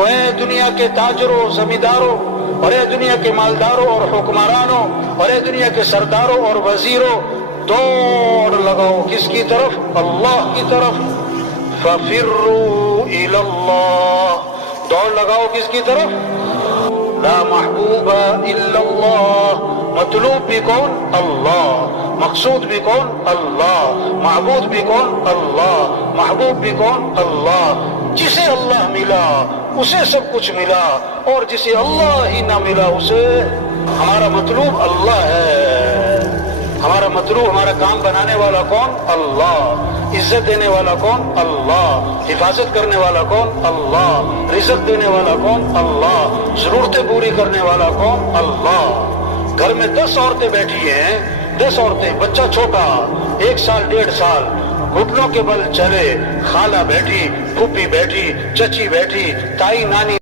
تو اے دنیا کے تاجروں، زمینداروں، اور اے دنیا کے مالداروں اور حکمرانوں، اور اے دنیا کے سرداروں اور وزیروں، دوڑ لگاؤ کس کی طرف؟ اللہ کی طرف۔ فَفِرُّوا إِلَى اللَّهِ، دوڑ لگاؤ کس کی طرف؟ لا محبوب الا اللہ، مطلوب بھی کون؟ اللہ، مقصود بھی کون؟ اللہ، معبود بھی کون؟ اللہ، محبوب بھی کون؟ اللہ۔ جسے اللہ ملا اسے سب کچھ ملا، اور جسے اللہ ہی نہ ملا اسے، ہمارا مطلوب اللہ ہے، ہمارا مطلوب، ہمارا کام بنانے والا کون؟ اللہ، عزت دینے والا کون؟ اللہ، حفاظت کرنے والا کون؟ اللہ، رزق دینے والا کون؟ اللہ، ضرورتیں پوری کرنے والا کون؟ اللہ۔ گھر میں 10 عورتیں بیٹھی ہیں، 10 عورتیں، بچہ چھوٹا 1 سال 1.5 سال، گھٹنوں کے بل چلے، خالہ بیٹھی، پھوپھی بیٹھی، چچی بیٹھی، تائی نانی